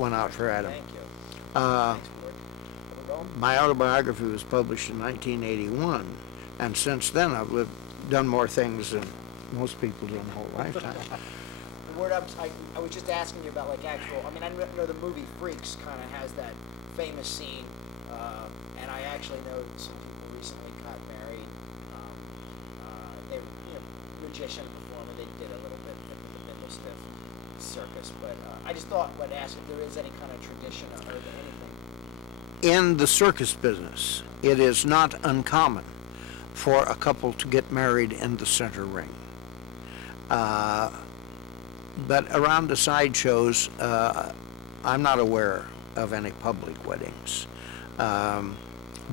went out for Adam. Thank you. Uh, Thanks, Gord. Are we going? my autobiography was published in 1981, and since then I've done more things than most people do in a whole lifetime. The word I was just asking you about, like, actual. I mean, I know the movie Freaks kind of has that famous scene, and I actually know some people recently got married. They were, magician performer. They did a little bit of the Bindle Stiff circus, but I just thought I'd ask if there is any kind of tradition or anything. In the circus business, it is not uncommon for a couple to get married in the center ring. But around the sideshows, I'm not aware of any public weddings.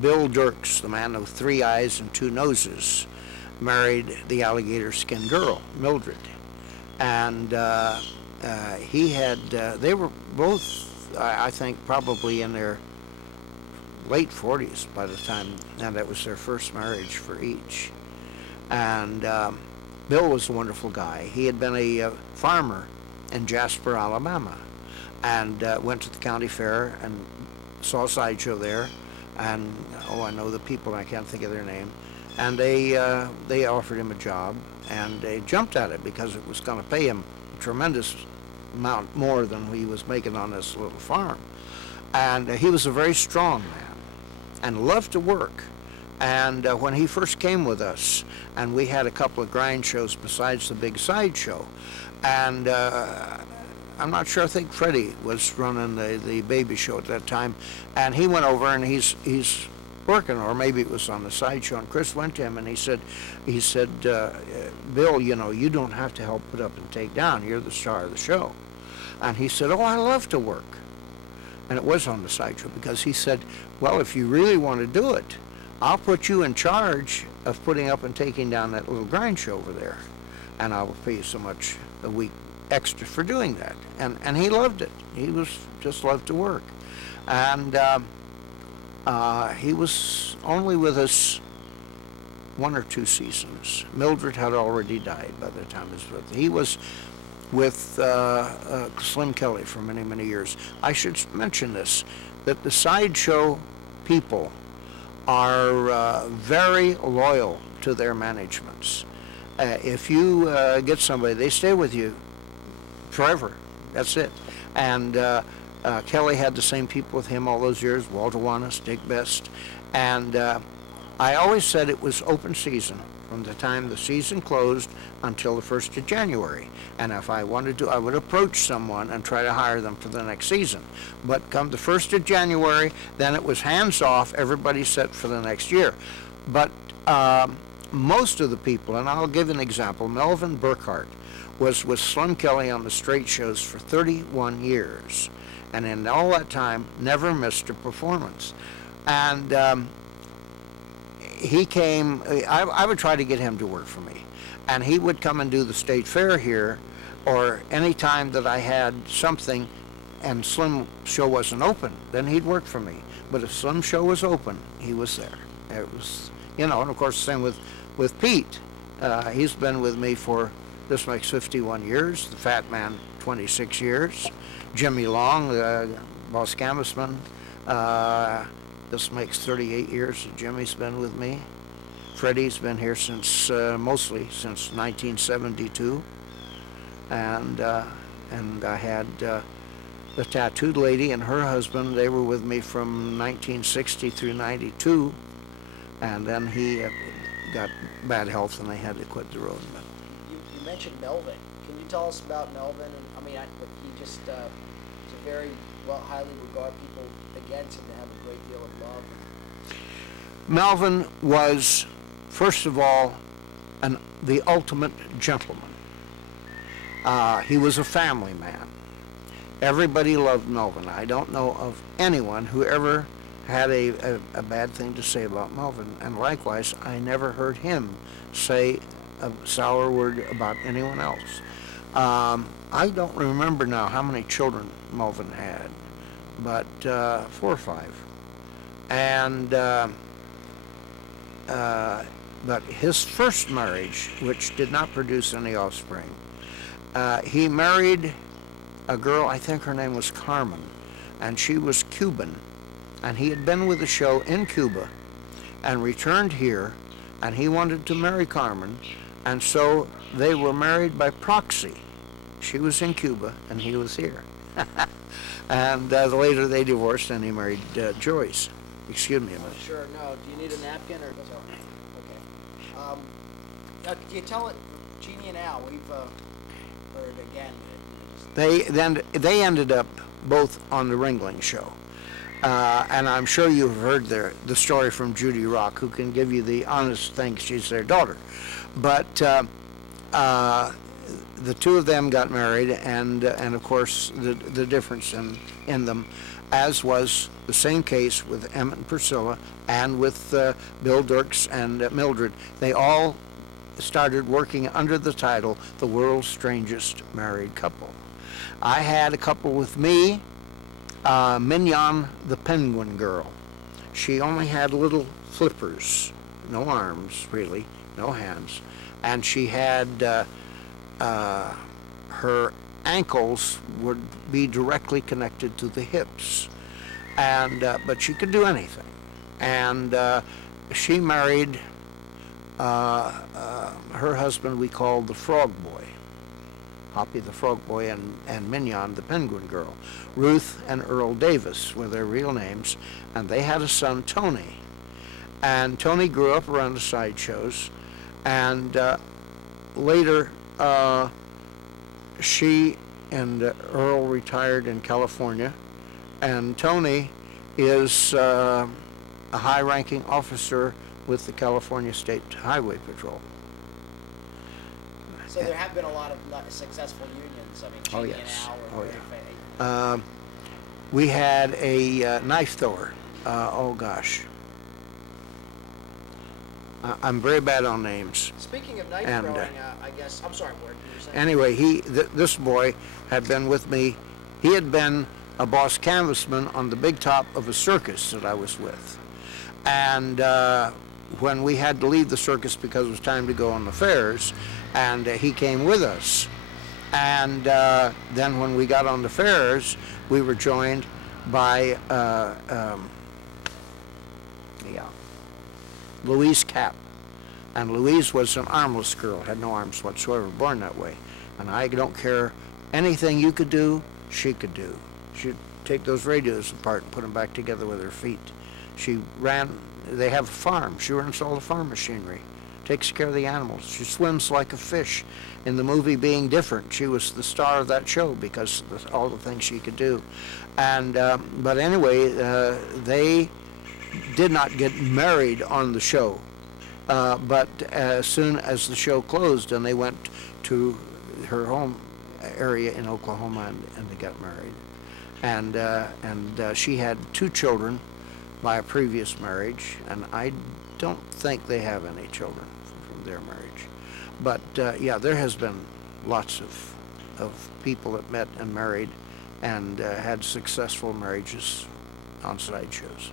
Bill Dirks, the man of 3 eyes and 2 noses, married the alligator skin girl, Mildred. And they were both, I think, probably in their late 40s by the time, and that was their first marriage for each. And Bill was a wonderful guy. He had been a farmer in Jasper, Alabama, and went to the county fair and saw a sideshow there. And I know the people, I can't think of their name. And they offered him a job, and they jumped at it because it was going to pay him a tremendous amount more than he was making on this little farm. And he was a very strong man and loved to work. And when he first came with us, and we had a couple of grind shows besides the big sideshow, and I'm not sure, I think Freddie was running the baby show at that time, and he went over and he's working, or maybe it was on the sideshow, and Chris went to him and he said, Bill, you don't have to help put up and take down. You're the star of the show. And he said, oh, I love to work. And it was on the sideshow because he said, well, if you really want to do it, I'll put you in charge of putting up and taking down that little grind show over there, and I will pay you so much a week extra for doing that. And he loved it. He just loved to work. And he was only with us 1 or 2 seasons. Mildred had already died by the time his birthday. He was with Slim Kelly for many, many years. I should mention this, that the sideshow people are very loyal to their managements. If you get somebody, they stay with you forever. That's it. And Kelly had the same people with him all those years, Walter Wanis, Dick Best. And I always said it was open season from the time the season closed until the 1st of January. And if I wanted to, I would approach someone and try to hire them for the next season. But come the 1st of January, then it was hands off, everybody set for the next year. But most of the people, and I'll give an example, Melvin Burkhart was with Slim Kelly on the straight shows for 31 years. And in all that time, never missed a performance. And he came, I would try to get him to work for me. And he would come and do the state fair here, or any time that I had something and Slim show wasn't open, then he'd work for me. But if Slim show was open, he was there. It was, and of course, same with Pete. He's been with me for, this makes 51 years, the Fat Man 26 years, Jimmy Long, Boss Canvasman, this makes 38 years that Jimmy's been with me. Freddie's been here since, mostly since 1972. And I had the tattooed lady and her husband, they were with me from 1960 through 92. And then he got bad health and they had to quit the road. You mentioned Melvin. Can you tell us about Melvin? And I mean, he just was a very highly regarded. People again seem to have a great deal of love. Melvin was, first of all, the ultimate gentleman. He was a family man. Everybody loved Melvin. I don't know of anyone who ever had a bad thing to say about Melvin, and likewise, I never heard him say a sour word about anyone else. I don't remember now how many children Melvin had, but 4 or 5. And but his first marriage, which did not produce any offspring, he married a girl, I think her name was Carmen, and she was Cuban. And he had been with the show in Cuba and returned here, and he wanted to marry Carmen, and so they were married by proxy. She was in Cuba, and he was here. And later they divorced, and he married Joyce. Excuse me a minute. Sure, no. Do you need a napkin or so? Okay. Can you tell it, Jeannie and Al, we've heard again. They ended up both on the Ringling Show. And I'm sure you've heard the story from Judy Rock, who can give you the honest thing. She's their daughter. But the two of them got married, and of course the difference in them, as was the same case with Emmett and Priscilla, and with Bill Dirks and Mildred. They all started working under the title The World's Strangest Married Couple. I had a couple with me, Mignon the Penguin Girl. She only had little flippers, no arms really, no hands, and she had her ankles would be directly connected to the hips, and but she could do anything. And she married her husband we called the Frog Boy, Hoppy the Frog Boy, and Mignon the Penguin Girl. Ruth and Earl Davis were their real names, and they had a son, Tony. And Tony grew up around the sideshows, and later she and Earl retired in California, and Tony is a high-ranking officer with the California State Highway Patrol. So there have been a lot of successful unions. I mean, Oh Jeannie yes, and Al oh were yeah. We had a knife thrower. Oh gosh, I'm very bad on names. Speaking of knife And, throwing, I guess, I'm sorry, Ward, you were saying? Anyway, this boy had been with me. He had been a boss canvasman on the big top of a circus that I was with. And when we had to leave the circus because it was time to go on the fairs, and he came with us. And then when we got on the fairs, we were joined by Louise Cap. And Louise was an armless girl, had no arms whatsoever, born that way. And I don't care, anything you could do, she could do. She'd take those radios apart and put them back together with her feet. She ran, they have a farm, she runs all the farm machinery, takes care of the animals. She swims like a fish. In the movie Being Different, she was the star of that show because of all the things she could do. And but anyway, they did not get married on the show. But as soon as the show closed and they went to her home area in Oklahoma, and they got married. And she had 2 children by a previous marriage, and I don't think they have any children from their marriage. But yeah, there has been lots of people that met and married and had successful marriages on sideshows.